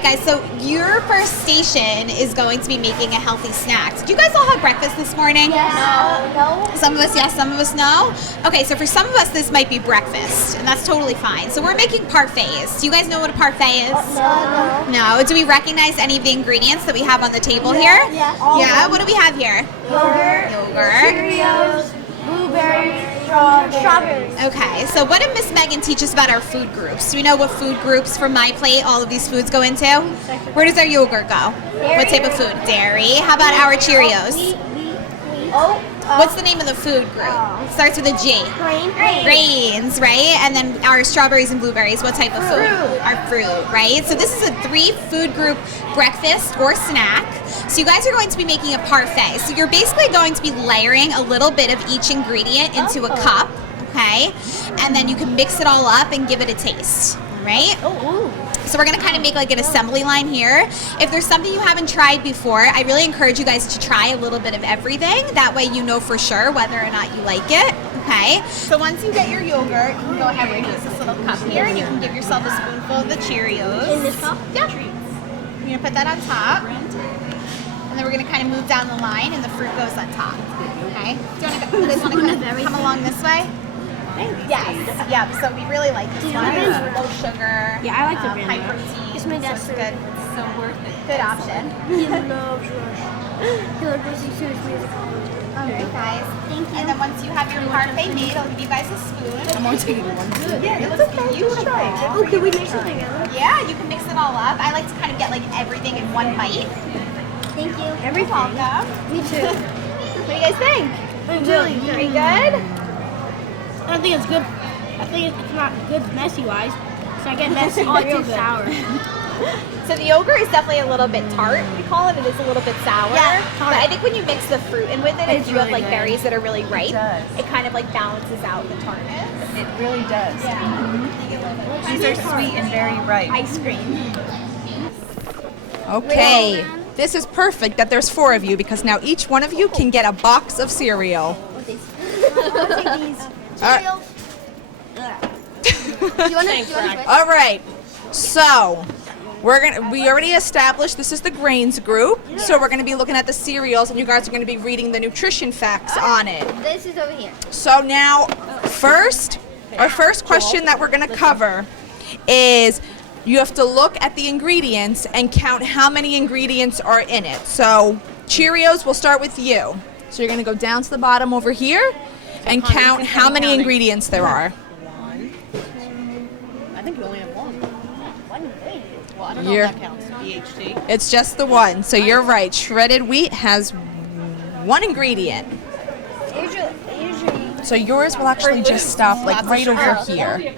right, guys, so your first station is going to be making a healthy snack. Do you guys all have breakfast this morning? Yes. No. Some of us yes, some of us no. Okay, so for some of us this might be breakfast, and that's totally fine. So we're making parfaits. Do you guys know what a parfait is? No. No. Do we recognize any of the ingredients that we have on the table here? Yeah. Yeah, what do we have here? Yogurt. Cheerios. Blueberries. Strawberries. Okay, so what did Miss Megan teach us about our food groups? Do we know what food groups from my plate all of these foods go into? Where does our yogurt go? Dairy. What type of food? Dairy. How about our Cheerios? What's the name of the food group? Starts with a G. Grains, right? And then our strawberries and blueberries, what type of food? Our fruit, right? So this is a 3 food group breakfast or snack. So you guys are going to be making a parfait. So you're basically going to be layering a little bit of each ingredient into a cup, okay? And then you can mix it all up and give it a taste, all right? So we're gonna kind of make like an assembly line here. If there's something you haven't tried before, I really encourage you guys to try a little bit of everything. That way you know for sure whether or not you like it, okay? So once you get your yogurt, you can go ahead and use this little cup here and you can give yourself a spoonful of the Cheerios. In this cup? Yeah. You're gonna put that on top. And then we're gonna kind of move down the line and the fruit goes on top, okay? Do you guys wanna come along this way? Yes. Yeah. So we really like this one. Low sugar. Yeah, I like the high protein. It's my dad's so it's good. So worth it. Good option. He loves Rush. He loves listening to his music all the time. Okay, guys. Thank you. And then once you have your parfait made, I'll give you guys a spoon. I'm only taking one. Yeah, it looks beautiful. Oh, can we mix it together? Yeah, you can mix it all up. I like to kind of get like everything in one bite. Thank you. Everything. Welcome. Me too. What do you guys think? Really Pretty good? I don't think it's good. I think it's not good messy-wise. So I get messy real good. sour. So the yogurt is definitely a little bit tart. We call it. It is a little bit sour. Yeah, but I think when you mix the fruit in with it, if It's you have really like good. berries that are really ripe, does. it kind of like balances out the tartness. It really does. Yeah. These are sweet and very ripe. Ice cream. Okay, this is perfect that there's 4 of you because now each one of you can get a box of cereal. I'll take these. All You want to all right, so we already established this is the grains group, so we're gonna be looking at the cereals and you guys are gonna be reading the nutrition facts on it. This is over here. So now, our first question that we're gonna cover is you have to look at the ingredients and count how many ingredients are in it. So Cheerios, we'll start with you. So you're gonna go down to the bottom over here and count how many ingredients there are. I think you only have one. Well, I don't You're- know if that counts. BHT. It's just the one. So you're right. Shredded wheat has 1 ingredient. So yours will actually just stop like right over here.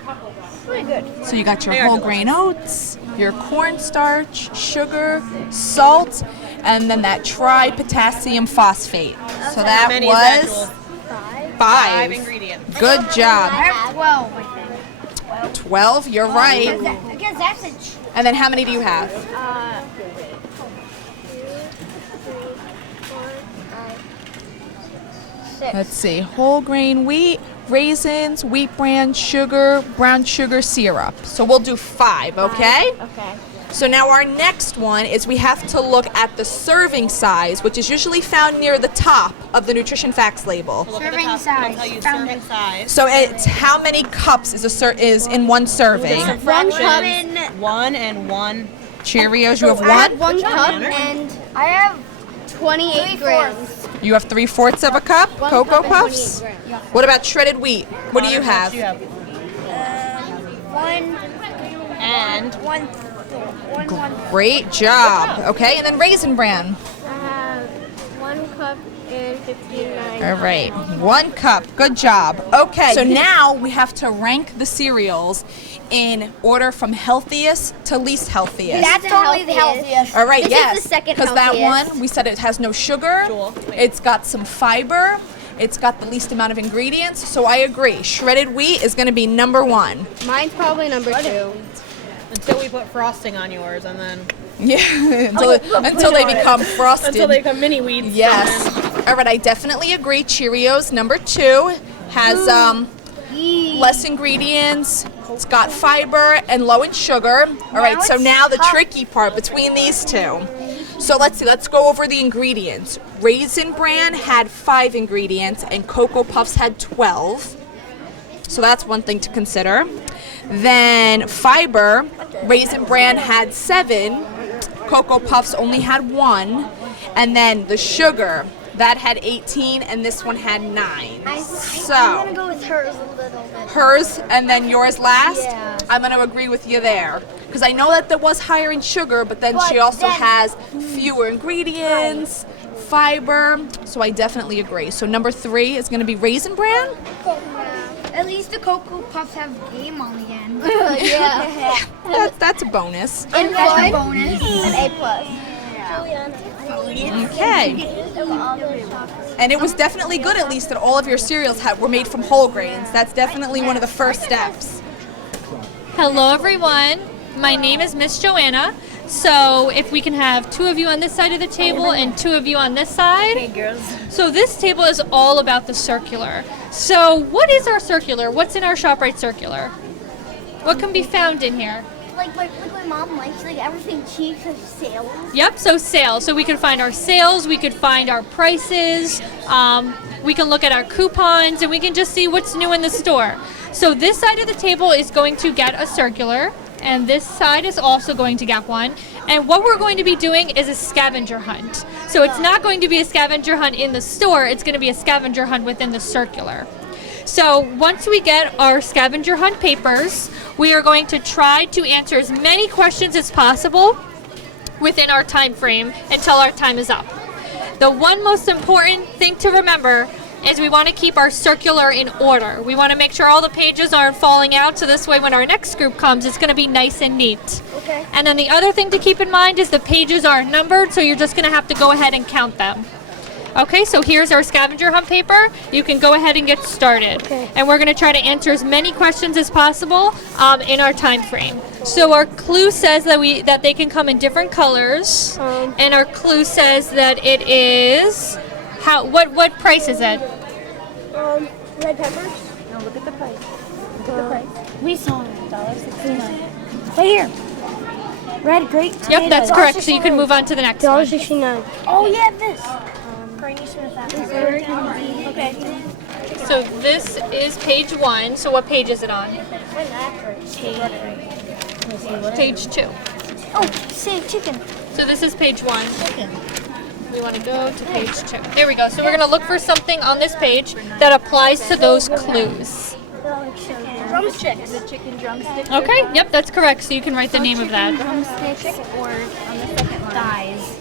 So you got your whole grain oats, your cornstarch, sugar, salt, and then that tri-potassium phosphate. So that How many is that, was Joel? 5. ingredients. Good job. I have 12, I think. 12, you're right. Because that's a... And then how many do you have? 6. Let's see. Whole grain wheat, raisins, wheat bran, sugar, brown sugar syrup. So we'll do 5, okay? Okay. So now our next one is we have to look at the serving size, which is usually found near the top of the nutrition facts label. Look at the Serving top. size. It'll tell you Found serving it. size. So it's how many cups is in one serving. One cup in... 1 and 1. Cheerios, you have I have 1. 1 cup and I have 28 grams. You have 3/4 of a cup. Cocoa Puffs. What about shredded wheat? What do you have? One. Great job. Okay, and then raisin bran. I have 1 cup and 59. All right, 1 cup. Good job. Okay, so now we have to rank the cereals in order from healthiest to least healthiest. That's totally the healthiest. All right, This yes. is the second Because that healthiest. one, we said it has no sugar. Jewel, wait. It's got some fiber. It's got the least amount of ingredients. So I agree. Shredded wheat is going to be number 1. Mine's probably number 2. Until we put frosting on yours, and then Yeah, until they become frosted. until they become mini weeds. Yes. All right, I definitely agree. Cheerios number 2 has less ingredients, It's got fiber and low in sugar. All right, so now the tricky part between these two. So let's see, let's go over the ingredients. Raisin Bran had 5 ingredients and Cocoa Puffs had 12. So that's one thing to consider. Then fiber, Raisin Bran had 7, Cocoa Puffs only had 1. And then the sugar, that had 18 and this one had 9. I'm So gonna go with hers a little bit. hers and then yours last? Yeah. I'm going to agree with you there. Because I know that there was higher in sugar, but then she But also then- has fewer ingredients, fiber. So I definitely agree. So number 3 is going to be Raisin Bran. At least the Cocoa Puffs have game on again. Yeah. That's a bonus. And that's a bonus. An A+. Okay. And it was definitely good, at least, that all of your cereals were made from whole grains. That's definitely one of the first steps. Hello everyone, my name is Miss Joanna. So if we can have 2 of you on this side of the table and 2 of you on this side. Hey, girls. So this table is all about the circular. So what is our circular? What's in our Shop Rite circular? What can be found in here? Like my mom likes like everything cheap because sales. Yep, so sales. So we can find our sales, we could find our prices, we can look at our coupons, and we can just see what's new in the store. So this side of the table is going to get a circular, and this side is also going to get one. And what we're going to be doing is a scavenger hunt. So it's not going to be a scavenger hunt in the store, it's going to be a scavenger hunt within the circular. So once we get our scavenger hunt papers, we are going to try to answer as many questions as possible within our time frame until our time is up. The one most important thing to remember is we want to keep our circular in order. We want to make sure all the pages aren't falling out, so this way when our next group comes, it's going to be nice and neat. Okay. And then the other thing to keep in mind is the pages are numbered, so you're just going to have to go ahead and count them. Okay, so here's our scavenger hunt paper. You can go ahead and get started. Okay. And we're going to try to answer as many questions as possible in our time frame. So our clue says that they can come in different colors, and our clue says that it is what price is it? Red peppers. No, look at the price. Look at the price. We saw it. $1.69. Right here. Red grape tomatoes. Yep, that's correct. So you can move on to the next one. $1.69. Oh yeah, this. Okay. So this is page 1. So what page is it on? Page 2. Oh, save chicken. So this is page 1. We want to go to page 2. There we go. So we're going to look for something on this page that applies to those clues. Drumsticks. The chicken drumstick. Okay, yep, that's correct. So you can write the name of that. Drumsticks or on the second line. Thighs.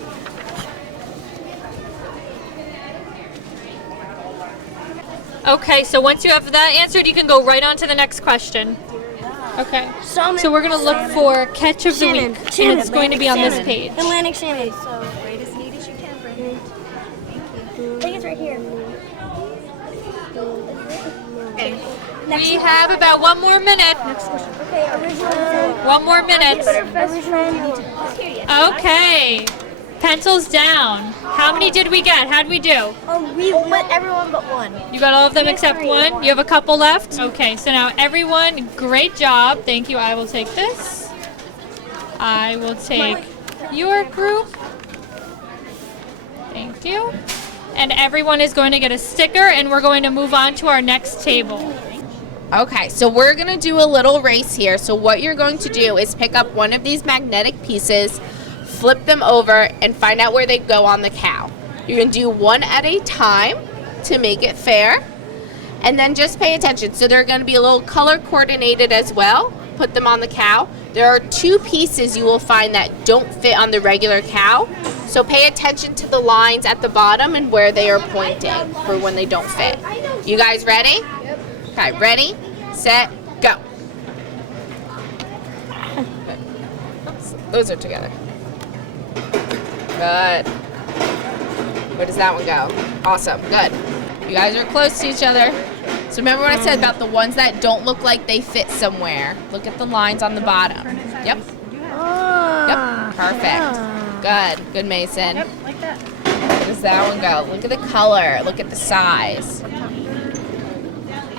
Okay, so once you have that answered, you can go right on to the next question. Okay. So we're going to look for catch of the week. And it's going to be on this page. Atlantic salmon. So wait as neat as you can, Brenda. I think it's right here. We have about 1 more minute. Okay, original. 1 more minute. Original. Okay. Pencils down. How many did we get? How'd we do? We went everyone but one. You got all of them We had except 3. 1? You have a couple left? Okay, so now everyone, great job. Thank you. I will take this. I will take your group. Thank you. And everyone is going to get a sticker, and we're going to move on to our next table. Okay, so we're going to do a little race here. So what you're going to do is pick up one of these magnetic pieces, flip them over, and find out where they go on the cow. You're going to do one at a time to make it fair, and then just pay attention. So they're going to be a little color coordinated as well. Put them on the cow. There are 2 pieces you will find that don't fit on the regular cow. So pay attention to the lines at the bottom and where they are pointing for when they don't fit. You guys ready? Okay, ready, set, go. Those are together. Good. Where does that one go? Awesome, good. You guys are close to each other. So remember what I said about the ones that don't look like they fit somewhere. Look at the lines on the bottom. Yep. Yep, perfect. Good, good, Mason. Yep, like that. Where does that one go? Look at the color, look at the size.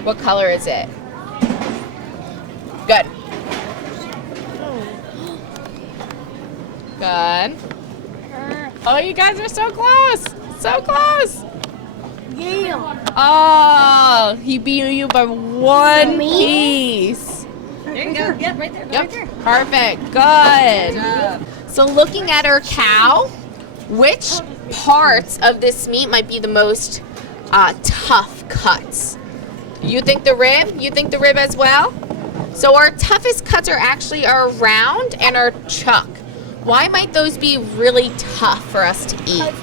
What color is it? Good. Good. Oh, you guys are so close. So close. Yeah. Oh, he beat you by one piece. There you go. Yep, right there. Yep. Perfect. Good. So looking at our cow, which parts of this meat might be the most tough cuts? You think the rib? You think the rib as well? So our toughest cuts are actually our round and our chuck. Why might those be really tough for us to eat?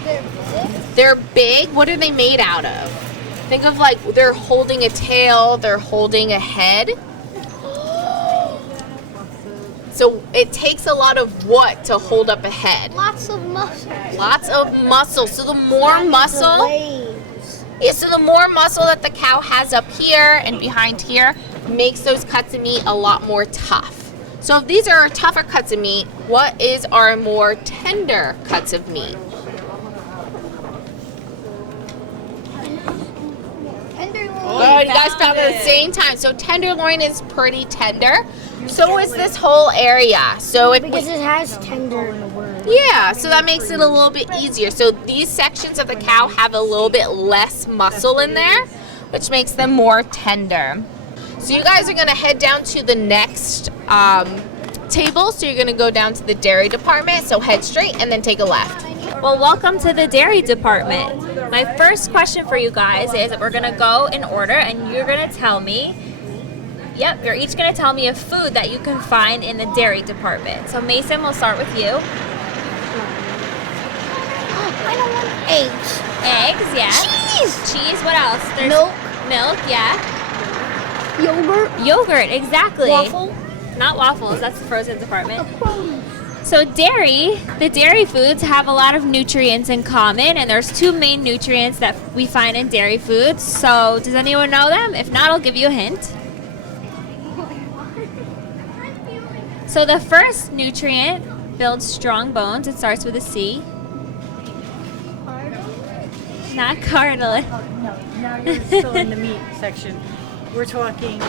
They're big. What are they made out of? Think of like they're holding a tail, they're holding a head. So it takes a lot of what to hold up a head? Lots of muscle. Lots of muscle. So the more muscle, so the more muscle that the cow has up here and behind here makes those cuts of meat a lot more tough. So if these are our tougher cuts of meat, what is our more tender cuts of meat? Good, you guys found it at the same time. So tenderloin is pretty tender. So is this whole area. So it Because it has tender. yeah, so that makes it a little bit easier. So these sections of the cow have a little bit less muscle in there, which makes them more tender. So you guys are going to head down to the next table. So you're going to go down to the dairy department. So head straight and then take a left. Well, welcome to the dairy department. My first question for you guys is that we're going to go in order and you're going to tell me, yep, you're each going to tell me a food that you can find in the dairy department. So Mason, we'll start with you. I don't want eggs. Eggs, yeah. Cheese. Cheese, what else? There's Milk. Milk, yeah. Yogurt. Yogurt, exactly. Waffle. Not waffles, that's the frozen department. Produce. So the dairy foods have a lot of nutrients in common, and there's two main nutrients that we find in dairy foods. So does anyone know them? If not, I'll give you a hint. So the first nutrient builds strong bones. It starts with a C. Not cartilage. No, now you're still in the meat section. We're talking,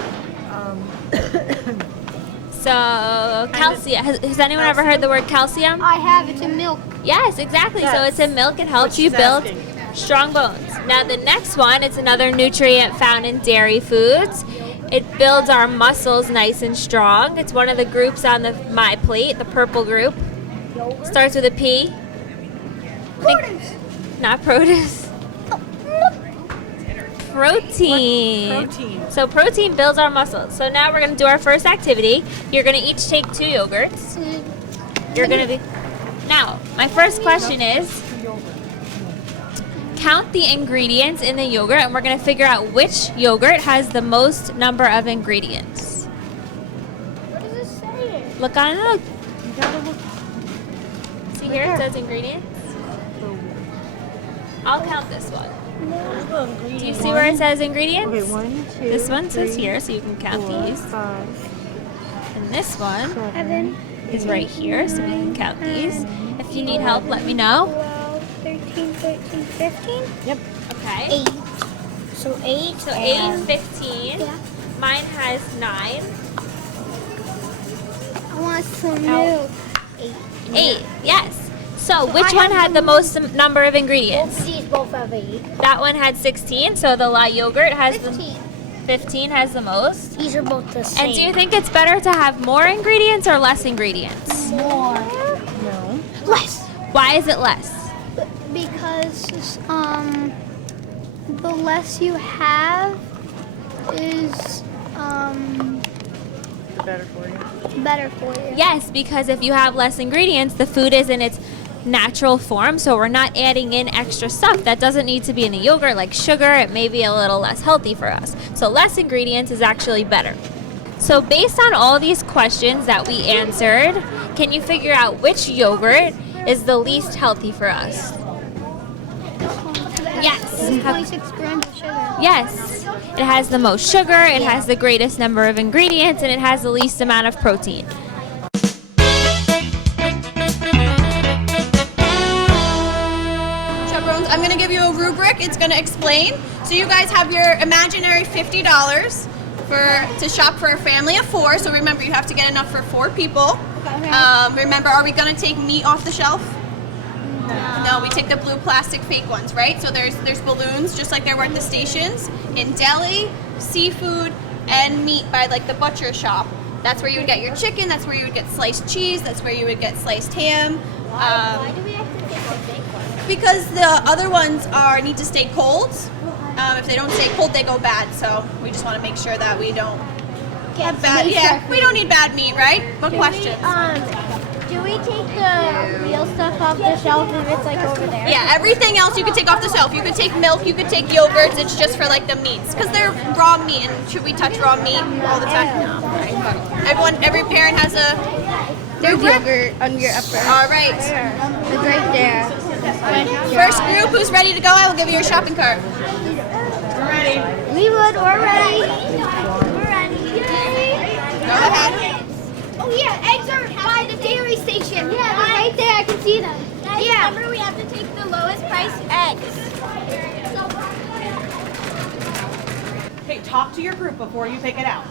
So calcium. Has anyone ever heard the word calcium? I have. It's in milk. Yes, exactly. So Yes. it's in milk. It helps What you she's build asking. strong bones. Now the next one, it's another nutrient found in dairy foods. It builds our muscles nice and strong. It's one of the groups on my plate, the purple group. Starts with a P. Produce. Not produce. Protein. protein. So protein builds our muscles. So now we're going to do our first activity. You're going to each take 2 yogurts. You're going to be... Now, my first question is, count the ingredients in the yogurt, and we're going to figure out which yogurt has the most number of ingredients. What does it say? Look on it. You gotta look. See here, it says ingredients. I'll count this one. Do you see where it says ingredients? Okay, 1, 2, This one says 3, here, so you can count 4, these. 5, And this one 7, is right here, so we can count these. If you need help, let me know. 12, 13, 14, 15. Yep. Okay. 8. So 8. So 8, 15. Yeah. Mine has 9. I want some milk. 8. 8, yes. So which I one have had the most number of ingredients? These both have 8. That one had 16, so the La yogurt has 15. 15 has the most. These are both the same. And do you think it's better to have more ingredients or less ingredients? More? No. Less. Why is it less? Because the less you have is The better for you. better for you. Yes, because if you have less ingredients, the food is in its natural form, so we're not adding in extra stuff that doesn't need to be in the yogurt, like sugar. It may be a little less healthy for us. So less ingredients is actually better. So based on all these questions that we answered, can you figure out which yogurt is the least healthy for us? Yes. It's 26 grams of sugar. Yes. It has the most sugar, it has the greatest number of ingredients, and it has the least amount of protein. Chaperones, I'm going to give you a rubric. It's going to explain. So you guys have your imaginary $50 to shop for a family of 4. So remember, you have to get enough for 4 people. Remember, are we gonna take meat off the shelf? No, we take the blue plastic fake ones, right? So there's balloons, just like there were at the stations, in deli, seafood, and meat by like the butcher shop. That's where you would get your chicken, that's where you would get sliced cheese, that's where you would get sliced ham. Why do we have to take the fake one? Because the other ones need to stay cold. If they don't stay cold, they go bad. So we just want to make sure that we don't have bad. Yeah, we don't need bad meat, right? Good question. Do we take the real stuff off the shelf if it's like over there? Yeah, everything else you could take off the shelf. You could take milk, you could take yogurts. It's just for like the meats, because they're raw meat. And should we touch raw meat all the time? No. Right. Every parent has a. There's yogurt on your upper. All right. It's right there. First group who's ready to go, I will give you your shopping cart. We're ready. We're ready. Yay. Go ahead. Oh yeah, eggs are by the dairy station. Yeah, they're right there. I can see them. Yeah. Remember, we have to take the lowest price eggs. Okay, talk to your group before you pick it out.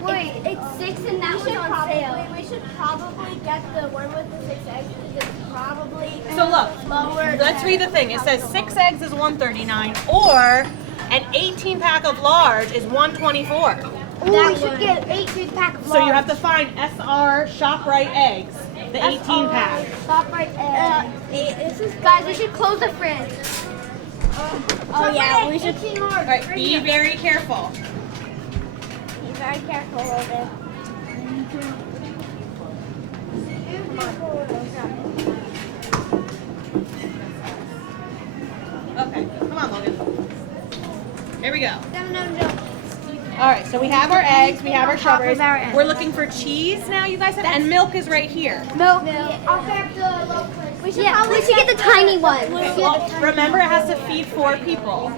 Wait, it's 6 and that was on sale. We should probably get the one with the 6 eggs because it's probably So look, lower. let's read the thing. It says 6 eggs is $139, or an 18 pack of large is $124. Oh, we should get 18 pack of So you have to find SR Shop Rite eggs, the 18 pack. Shop Rite eggs. Guys, we should close the fridge. Oh yeah, we should. All right, be very careful. Be very careful of it. Okay, come on, Logan. Here we go. No. All right, so we have our eggs, we have our strawberries. of our eggs. We're looking for cheese now, you guys said, and milk is right here. Milk. We should get the tiny one. Well, remember, it has to feed 4 people.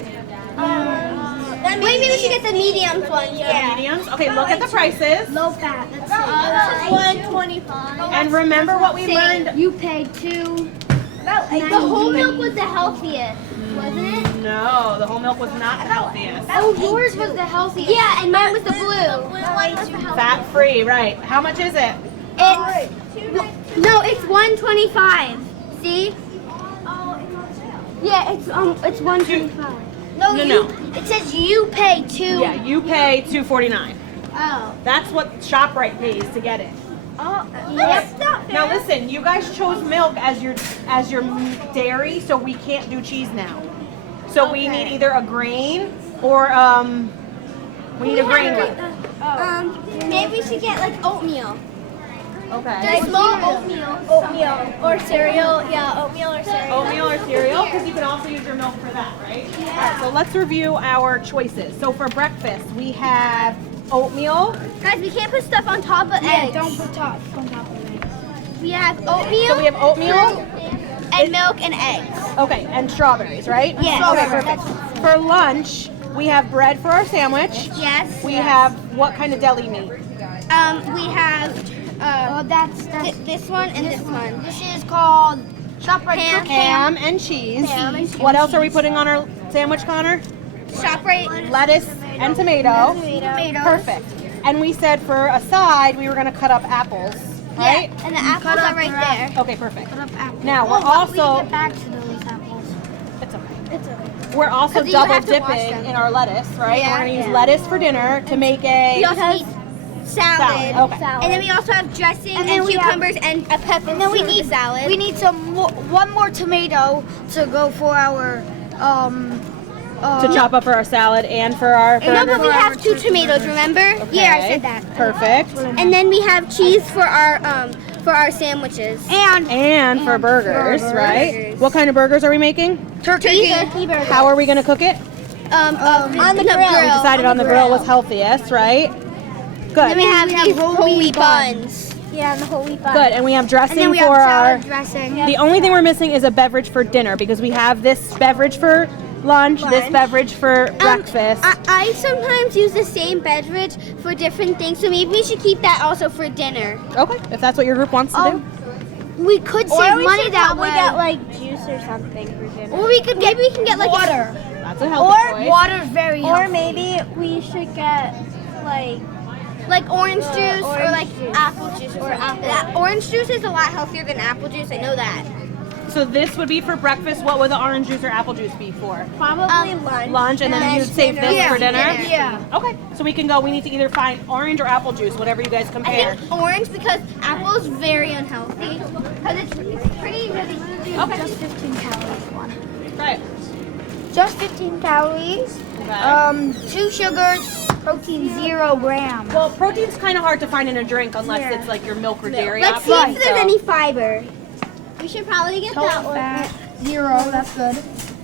Maybe we should get the medium one. Yeah. Mediums. Okay, look at the prices. Low fat. This is $125. And remember what we learned. You paid $2. The whole milk was the healthiest, wasn't it? No, the whole milk was not the healthiest. Oh, yours was the healthiest. Yeah, and mine was the blue. Fat free, right. How much is it? No, it's $125. See? Yeah, it's $125. No. It says you pay $2. Yeah, you pay $2.49. Oh. That's what Shop Rite pays to get it. Oh. That's not fair. Now listen, you guys chose milk as your dairy, so we can't do cheese now. So we need either a grain or we need a grain one. Maybe we should get like oatmeal. Okay. There's small oatmeal or cereal. Yeah, oatmeal or cereal. Oatmeal or cereal, because you can also use your milk for that, right? Yeah. All right, so let's review our choices. So for breakfast, we have oatmeal. Guys, we can't put stuff on top of eggs. Yeah, don't put stuff on top of eggs. We have oatmeal. So we have oatmeal and milk and eggs. Okay, and strawberries, right? Yes. Okay, perfect. For lunch, we have bread for our sandwich. Yes. We have what kind of deli meat? We have this one and this one. This is called Shop Rite Ham and cheese. Ham and cheese. What else are we putting on our sandwich, Connor? Shop Rite Lettuce and tomato. tomatoes. Perfect. And we said for a side, we were going to cut up apples, right? Yeah, and the apples are right there. Okay, perfect. Now we're also back to those apples. it's okay. It's okay. We're also 'Cause you double have to wash dipping them. in our lettuce, right? Yeah. We're going to use lettuce for dinner to make a We also need salad. Okay. And then we also have dressing and cucumbers and a pepper. And then we need salad. We need one more tomato to go for our to chop up for our salad and for our burger. No, but we have 2 tomatoes, remember? Okay. Yeah, I said that. Perfect. And then we have cheese for our sandwiches. And for burgers, right? burgers. What kind of burgers are we making? Turkey burgers. How are we going to cook it? On the grill. We decided on the grill was healthiest, right? Good. Then we have these whole wheat buns. Yeah, and the whole wheat buns. Good. And we have dressing And then we for have our. salad dressing. The only thing we're missing is a beverage for dinner because we have this beverage for lunch, this beverage for breakfast. I sometimes use the same beverage for different things, so maybe we should keep that also for dinner. Okay, if that's what your group wants to do. We could save money that way. get like juice or something for dinner. Or maybe we can get like water. That's a healthy choice. Water's very Or healthy. maybe we should get like like orange juice or like apple juice or apple. Orange juice is a lot healthier than apple juice. I know that. So this would be for breakfast. What would the orange juice or apple juice be for? Probably lunch. Lunch, and then you'd save this for dinner? Yeah. Okay, so we can go. We need to either find orange or apple juice, whatever you guys I compare. think orange because apple is very unhealthy. Because it's pretty really. Okay. Just 15 calories one. Right. Just 15 calories. Okay. 2 sugars, protein 0 grams. Well, protein's kind of hard to find in a drink unless it's like your milk or dairy Let's see option. if there's any fiber. We should probably get that Total one. fat 0. That's good.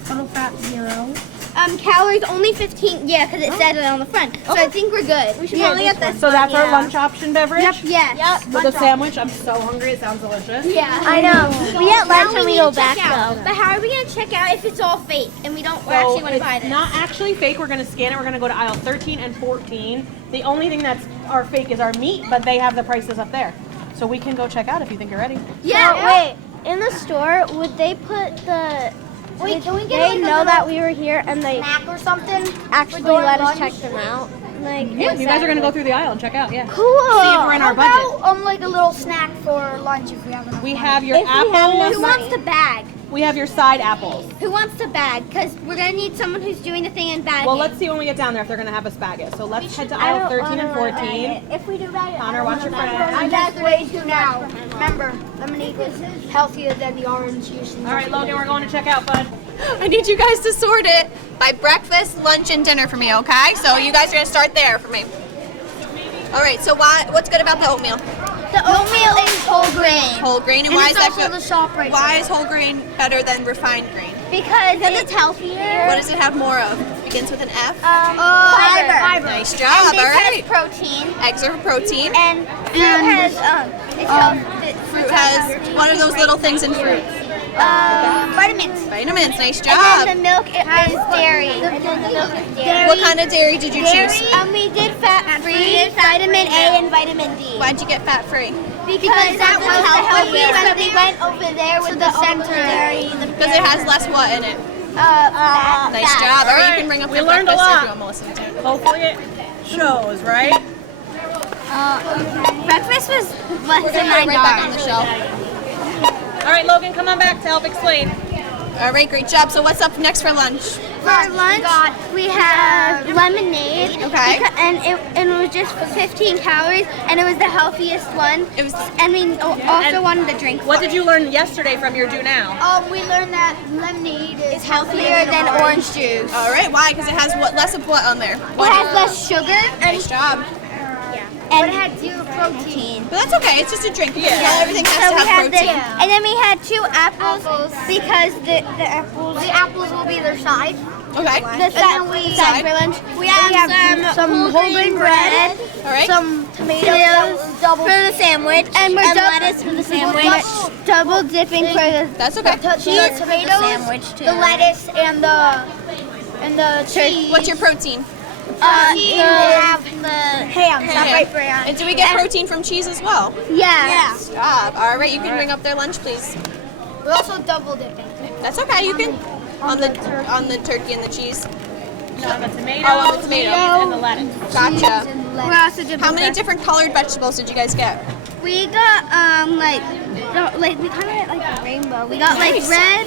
Total fat 0. Calories only 15. Yeah, because it said it on the front. So I think we're good. We should probably get this. So that's our lunch option beverage? Yes. With a sandwich. I'm so hungry. It sounds delicious. Yeah. I know. We ate lunch when we go back out. though. But how are we gonna check out if it's all fake and we don't actually want to buy it's this? not actually fake. We're going to scan it. We're going to go to aisle 13 and 14. The only thing that's our fake is our meat, but they have the prices up there. So we can go check out if you think you're ready. Yeah. Wait, in the store, would they put the... Wait, can we get they like a know little that we were here and they snack or something? actually during let us lunch? check them out? Like, Yeah, you guys are going to go through the aisle and check out. Yeah. Cool. See if we're in our budget. Like a little snack for lunch if we have enough. We have your If we have apples. Who wants to bag? We have your side apples. Who wants to bag? Because we're gonna need someone who's doing the thing and bagging. Well, let's see when we get down there if they're going to have us bag it. So let's head to aisle 13 and 14. If we do bag it, Connor, watch your friend. I bag way too now. Remember, lemonade is healthier than the orange juice. All right, Logan, we're going to check out, bud. I need you guys to sort it by breakfast, lunch, and dinner for me, okay? So you guys are gonna start there for me. All right. So what's good about the oatmeal? the oatmeal is whole grain. Whole grain, and why is that good? the Shop Rite. Why is whole grain better than refined grain? Because it's healthier. What does it have more of? Begins with an F. Fiber. Nice job. And this All right. has protein. Eggs are for protein. And fruit has Fruit has one of those little things in fruit. vitamins. Vitamins. Nice And job. then the milk is dairy. What kind of dairy did you choose? We did fat-free, vitamin A and vitamin D. Why'd you get fat-free? Because that was the healthiest, so we went over there with the center dairy. Because it has less what in it? Fat. Nice job. All right, you can bring up We the learned a breakfast lot. if you want Melissa to. Hopefully it shows, right? Breakfast was less We're than gonna put it right back on $9. the shelf. All right, Logan, come on back to help explain. All right, great job. So what's up next for lunch? For lunch, we have lemonade. Okay. And it was just 15 calories, and it was the healthiest one. It was. And we also wanted to drink. What did you learn yesterday from your do now? We learned that lemonade is healthier than orange juice. All right, why? Because it has what? Less of what on there? It What? has less sugar Nice job. and it had zero protein. But that's okay. It's just a drink. Yeah. Not everything has So to we have had protein. this, and then we had 2 apples because the apples will be their side. Okay. The side for lunch. We have some whole grain bread. All right. Some tomatoes for the sandwich, and lettuce for the sandwich. Double dipping for the That's okay. cheese, tomatoes, the lettuce, and the cheese. What's your protein? We have the ham. Ham. And do we get protein from cheese as well? Yeah. Stop. All right, you can bring up their lunch, please. We're also double dipping. That's okay. You can on the turkey and the cheese. No, on the tomatoes, Oh, on the tomato. and the lettuce. Gotcha. We're also dipping. How many different colored vegetables did you guys get? We got we kind of had like a rainbow. We got Nice. like red,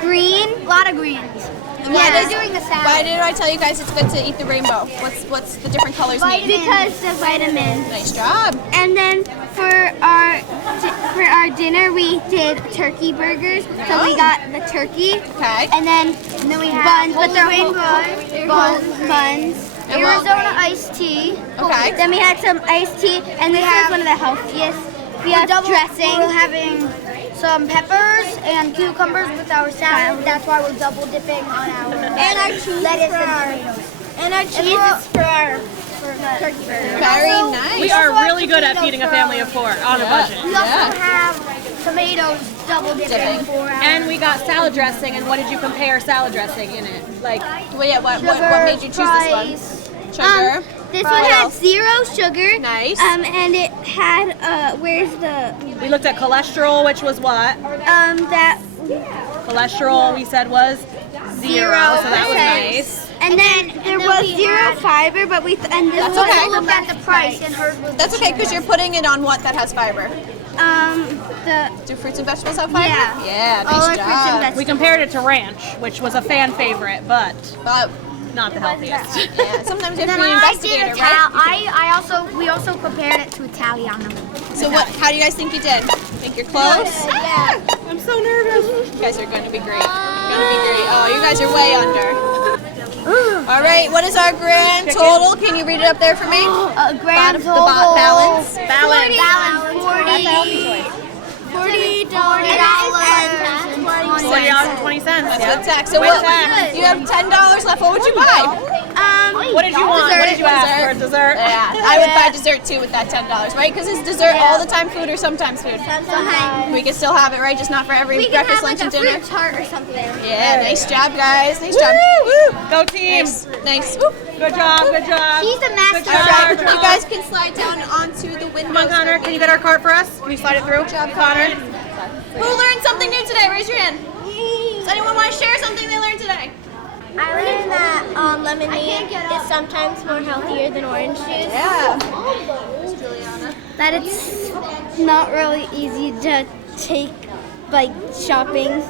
green, a lot of greens. And Yeah, why they're does- doing a salad. Why did I tell you guys it's good to eat the rainbow? What's the different colors mean? Because the vitamins. Nice job. And then for our dinner we did turkey burgers. So we got the turkey. Okay. And then we had buns, but they're whole buns. And what- Arizona iced tea. Okay. Then we had some iced tea, and this is one of the healthiest. We have dressing. We're having some peppers and cucumbers with our salad. That's why we're double dipping on our lettuce and tomatoes. And our cheese is for turkey burgers. Very nice. We are really good at feeding a family of 4 on a budget. We also Yeah. have tomatoes double dipping Dipping. for our And we got salad dressing, and what did you compare salad dressing in it? Like, Well, yeah. What made you choose this one? Sugar. This What one had else? 0 sugar. Nice. And it had where's the we looked at cholesterol, which was what? that Cholesterol, we said was 0, so that was nice. And then there was 0 fiber, but this That's was okay. look at the price and hers was That's okay, because you're putting it on what that has fiber? Do fruits and vegetables have fiber? Yeah. Yeah, all our nice fruits and job. vegetables. We compared it to ranch, which was a fan favorite, but But, not the healthiest. yeah, sometimes you have Then to be an I investigator, did right? we also compared it to Italiano. So how do you guys think you did? Think you're close? Yeah. I'm so nervous. You guys are going to be great. Going to be great. Oh, you guys are way under. All right, what is our grand total? Can you read it up there for me? Grand The balance. $40.20. That's good tax. So what? You have $10 left. What would you buy? What did you want? What did you ask for? Dessert? Yeah, I would buy dessert too with that $10, right? Because it's dessert all the time food or sometimes food. We can still have it, right? Just not for every breakfast, lunch, and dinner. tart or something. Yeah, nice job, guys. Nice job. Go team. Nice. Woo. Good job. Good job. He's the master. All right, you guys can slide down onto the window. Come on, Connor. Can you get our cart for us? Can you slide it through? Good job, Connor. Who learned something new today? Raise your hand. Does anyone want to share something they learned today? I learned that lemonade is sometimes more healthier than orange juice. Yeah. That it's not really easy to take shopping,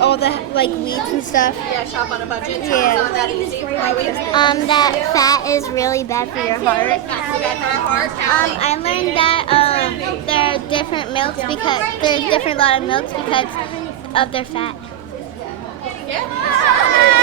all the weeds and stuff. Yeah, shop on a budget. So Yeah. It's not that easy. That fat is really bad for your heart. I learned that there are different milks because there's different lot of milks because of their fat. Yeah.